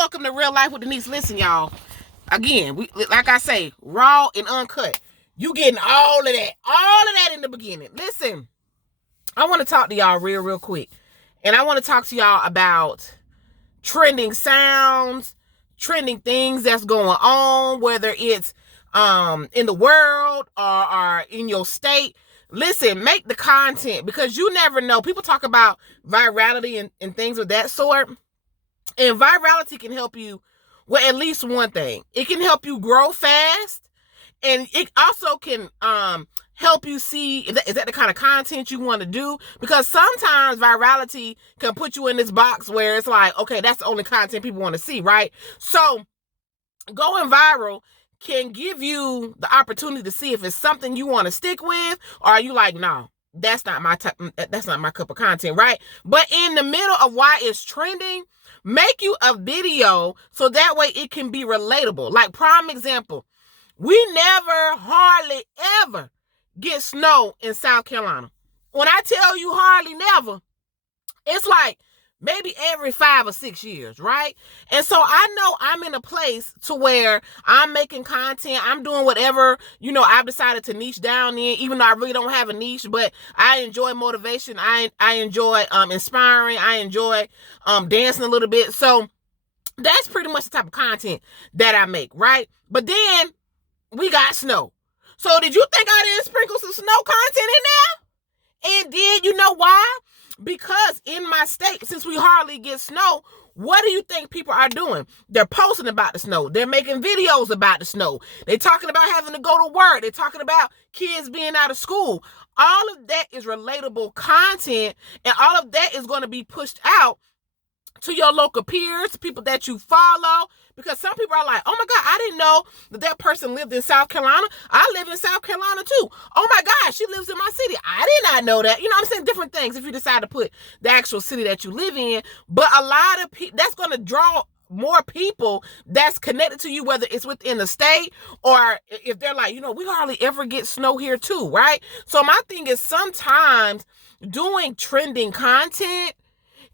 Welcome to Real Life with Denise. Listen, y'all. Again, like I say, raw and uncut. You getting all of that in the beginning. Listen, I want to talk to y'all real quick. And I want to talk to y'all about trending sounds, trending things that's going on, whether it's in the world or in your state. Listen, make the content, because you never know. People talk about virality and things of that sort. And virality can help you with at least one thing. It can help you grow fast. And it also can help you see, is that the kind of content you want to do? Because sometimes virality can put you in this box where it's like, okay, that's the only content people want to see, right? So going viral can give you the opportunity to see if it's something you want to stick with, or are you like, no, that's not my cup of content, right? But in the middle of why it's trending, make you a video so that way it can be relatable. Like, prime example, we never, hardly ever get snow in South Carolina. When I tell you hardly never, it's like maybe every 5 or 6 years, right? And so I know I'm in a place to where I'm making content. I'm doing whatever, I've decided to niche down in, even though I really don't have a niche, but I enjoy motivation. I enjoy inspiring. I enjoy dancing a little bit. So that's pretty much the type of content that I make, right? But then we got snow. So did you think I didn't sprinkle some snow content in there? And did you know why? Because in my state, since we hardly get snow, what do you think people are doing? They're posting about the snow. They're making videos about the snow. They're talking about having to go to work. They're talking about kids being out of school. All of that is relatable content, and all of that is going to be pushed out to your local peers, people that you follow, because some people are like, oh my God, I didn't know that person lived in South Carolina. I live in South Carolina too. Oh my God, she lives in my city. I did not know that. I'm saying different things if you decide to put the actual city that you live in. But a lot of people, that's going to draw more people that's connected to you, whether it's within the state or if they're like, we hardly ever get snow here too, right? So my thing is, sometimes doing trending content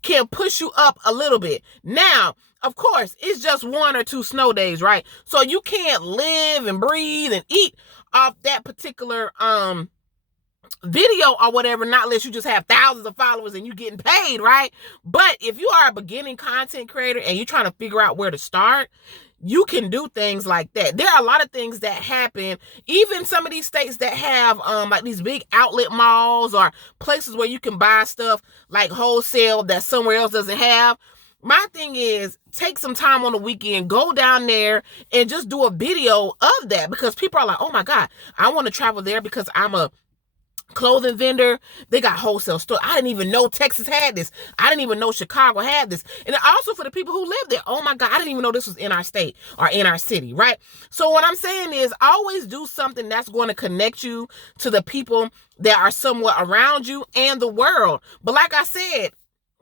can push you up a little bit. Now, of course, it's just 1 or 2 snow days, right? So you can't live and breathe and eat off that particular video or whatever, not unless you just have thousands of followers and you getting paid, right? But if you are a beginning content creator and you're trying to figure out where to start, you can do things like that. There are a lot of things that happen, even some of these states that have like these big outlet malls or places where you can buy stuff like wholesale that somewhere else doesn't have. My thing is, take some time on the weekend, go down there and just do a video of that, because people are like, oh my God, I want to travel there because I'm a clothing vendor. They got wholesale store. I didn't even know Texas had this. I didn't even know Chicago had this. And also for the people who live there, oh my God, I didn't even know this was in our state or in our city, right? So what I'm saying is, always do something that's going to connect you to the people that are somewhat around you and the world. But like I said,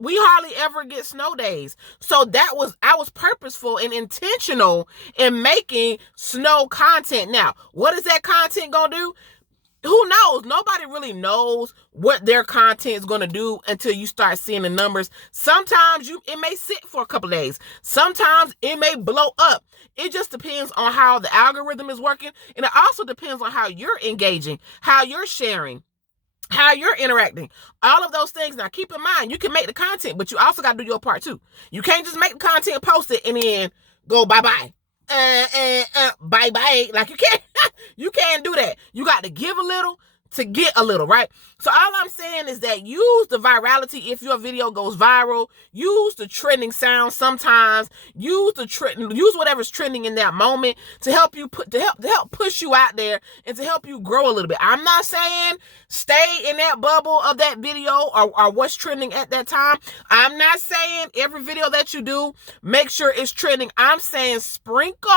we hardly ever get snow days. So I was purposeful and intentional in making snow content. Now, what is that content going to do? Who knows? Nobody really knows what their content is going to do until you start seeing the numbers. Sometimes it may sit for a couple of days. Sometimes it may blow up. It just depends on how the algorithm is working. And it also depends on how you're engaging, how you're sharing, how you're interacting, all of those things. Now, keep in mind, you can make the content, but you also got to do your part too. You can't just make the content, post it, and then go bye-bye. Bye-bye. Like, you can't do that. You got to give a little to get a little, right? So all I'm saying is that use the virality if your video goes viral. Use the trending sound sometimes. Use whatever's trending in that moment to help you to help push you out there and to help you grow a little bit. I'm not saying stay in that bubble of that video or what's trending at that time. I'm not saying every video that you do, make sure it's trending. I'm saying sprinkle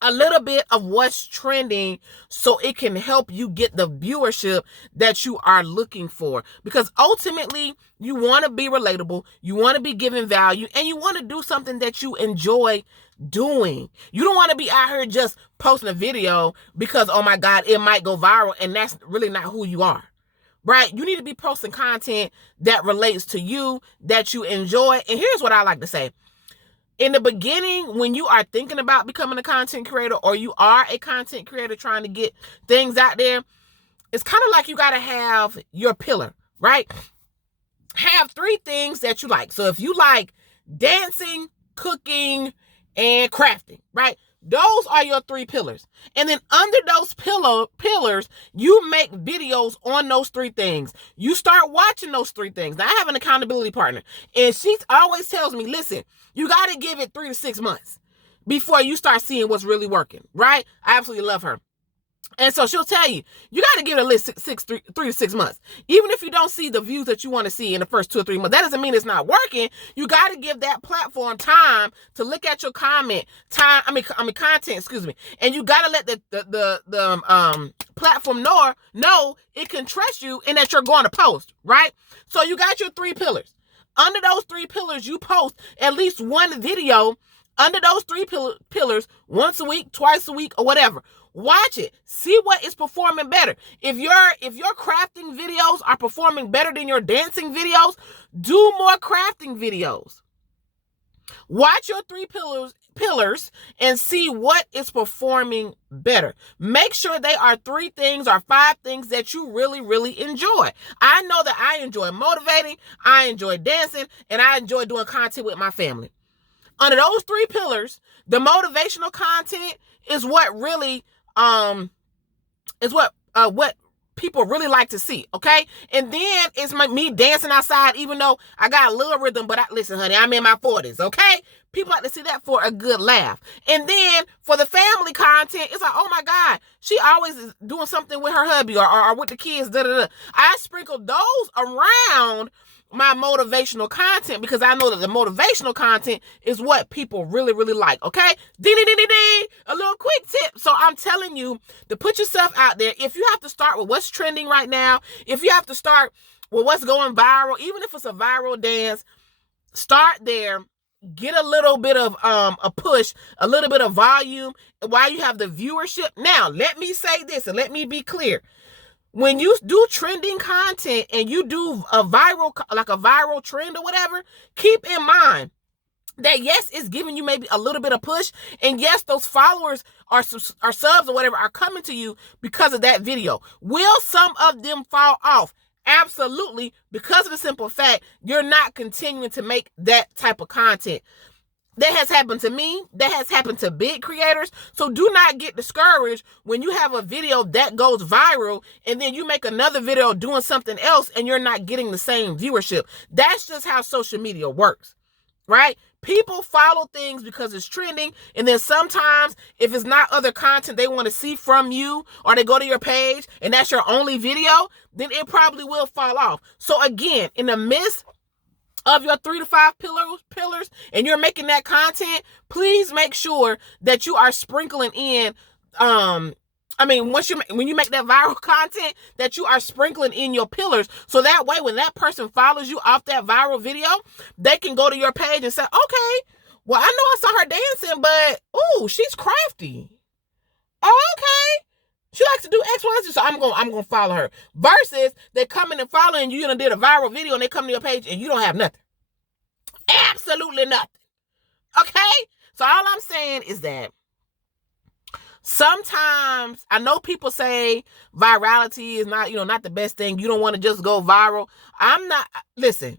a little bit of what's trending so it can help you get the viewership that you are looking for. Because ultimately, you want to be relatable, you want to be giving value, and you want to do something that you enjoy doing. You don't want to be out here just posting a video because, oh my God, it might go viral, and that's really not who you are. Right? You need to be posting content that relates to you, that you enjoy. And here's what I like to say. In the beginning, when you are thinking about becoming a content creator, or you are a content creator trying to get things out there, it's kind of like you got to have your pillar, right? Have 3 things that you like. So if you like dancing, cooking, and crafting, right? Those are your 3 pillars. And then under those pillars, you make videos on those 3 things. You start watching those 3 things. Now, I have an accountability partner, and she always tells me, listen, you got to give it 3 to 6 months before you start seeing what's really working, right? I absolutely love her. And so she'll tell you, you got to give it at least 3 to 6 months. Even if you don't see the views that you want to see in the first 2 or 3 months, that doesn't mean it's not working. You got to give that platform time to look at your content, excuse me. And you got to let the platform know it can trust you and that you're going to post, right? So you got your 3 pillars. Under those 3 pillars, you post at least one video under those 3 pillars once a week, twice a week, or whatever. Watch it. See what is performing better. If your crafting videos are performing better than your dancing videos, do more crafting videos. Watch your 3 pillars and see what is performing better. Make sure they are 3 things or 5 things that you really, really enjoy. I know that I enjoy motivating, I enjoy dancing, and I enjoy doing content with my family. Under those 3 pillars, the motivational content is what really what people really like to see, okay? And then it's me dancing outside, even though I got a little rhythm, but listen, honey, I'm in my 40s, okay? People like to see that for a good laugh. And then for the family content, it's like, oh my God, she always is doing something with her hubby or with the kids, I sprinkle those around my motivational content because I know that the motivational content is what people really, really like, okay? Ding, ding, ding, ding, ding. A little quick tip. So I'm telling you to put yourself out there. If you have to start with what's trending right now, if you have to start with what's going viral, even if it's a viral dance, start there. Get a little bit of a push, a little bit of volume while you have the viewership. Now, let me say this and let me be clear. When you do trending content and you do a viral trend or whatever, keep in mind that yes, it's giving you maybe a little bit of push. And yes, those followers or subs or whatever are coming to you because of that video. Will some of them fall off? Absolutely, because of the simple fact you're not continuing to make that type of content. That has happened to me. That has happened to big creators. So do not get discouraged when you have a video that goes viral and then you make another video doing something else and you're not getting the same viewership. That's just how social media works, right? People follow things because it's trending. And then sometimes if it's not other content they want to see from you, or they go to your page and that's your only video, then it probably will fall off. So again, in the midst of your 3 to 5 pillars, and you're making that content, please make sure that you are sprinkling in, when you make that viral content, that you are sprinkling in your pillars. So that way, when that person follows you off that viral video, they can go to your page and say, okay, well, I know I saw her dancing, but, ooh, she's crafty. Oh, okay. She likes to do X, Y, Z, so I'm gonna follow her. Versus they coming and following you and did a viral video and they come to your page and you don't have nothing. Absolutely nothing. Okay? So all I'm saying is that sometimes I know people say virality is not the best thing. You don't want to just go viral. Listen,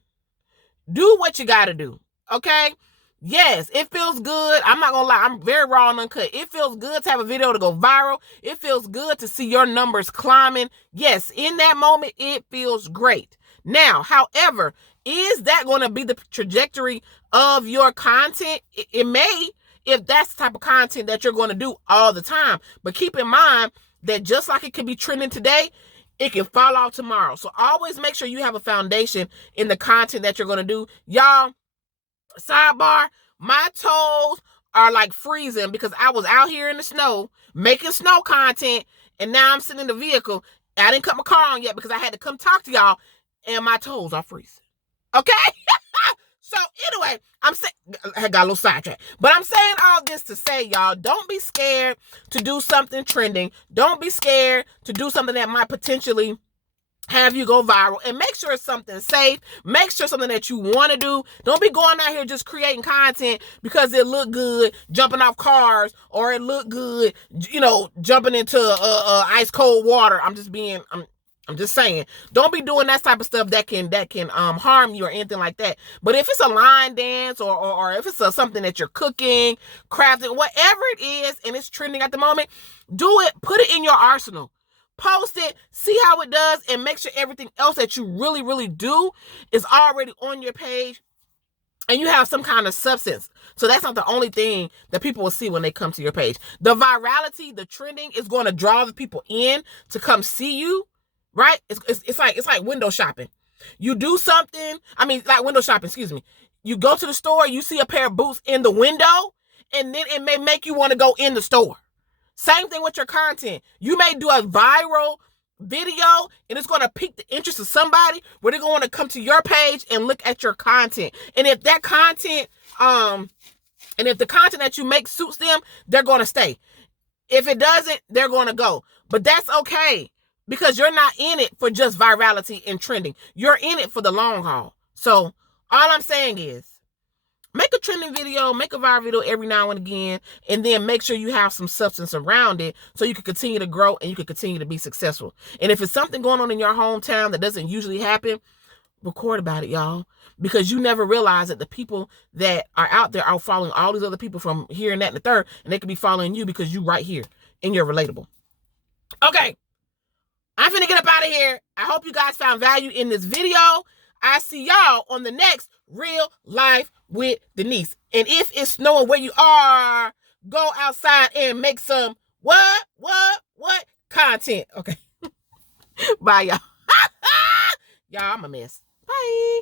do what you gotta do. Okay? Yes, it feels good. I'm not gonna lie. I'm very raw and uncut. It feels good to have a video to go viral. It feels good to see your numbers climbing. Yes, in that moment, it feels great. Now, however, is that going to be the trajectory of your content? It may, if that's the type of content that you're going to do all the time. But keep in mind that just like it can be trending today, it can fall off tomorrow. So always make sure you have a foundation in the content that you're going to do. Y'all, sidebar, my toes are like freezing because I was out here in the snow making snow content, and now I'm sitting in the vehicle. I didn't cut my car on yet because I had to come talk to y'all, and my toes are freezing. Okay? So anyway, I got a little sidetracked, but I'm saying all this to say, y'all, don't be scared to do something trending. Don't be scared to do something that might potentially have you go viral, and make sure it's something safe. Make sure something that you want to do. Don't be going out here just creating content because it look good, jumping off cars, or it look good, jumping into ice cold water. I'm just saying, don't be doing that type of stuff that can harm you or anything like that. But if it's a line dance or if it's something that you're cooking, crafting, whatever it is, and it's trending at the moment, do it. Put it in your arsenal. Post it, see how it does, and make sure everything else that you really, really do is already on your page and you have some kind of substance. So that's not the only thing that people will see when they come to your page. The virality, the trending is going to draw the people in to come see you, right? It's like window shopping. You do something, like window shopping, excuse me. You go to the store, you see a pair of boots in the window, and then it may make you want to go in the store. Same thing with your content. You may do a viral video and it's going to pique the interest of somebody where they're going to come to your page and look at your content. And if that content, and if the content that you make suits them, they're going to stay. If it doesn't, they're going to go. But that's okay because you're not in it for just virality and trending. You're in it for the long haul. So all I'm saying is, make a trending video, make a viral video every now and again, and then make sure you have some substance around it so you can continue to grow and you can continue to be successful. And if it's something going on in your hometown that doesn't usually happen, record about it, y'all. Because you never realize that the people that are out there are following all these other people from here and that and the third, and they could be following you because you right here and you're relatable. Okay, I'm finna get up out of here. I hope you guys found value in this video. I see y'all on the next Real Life with Denise. And if it's snowing where you are, go outside and make some what content. Okay. Bye, y'all. Y'all, I'm a mess. Bye.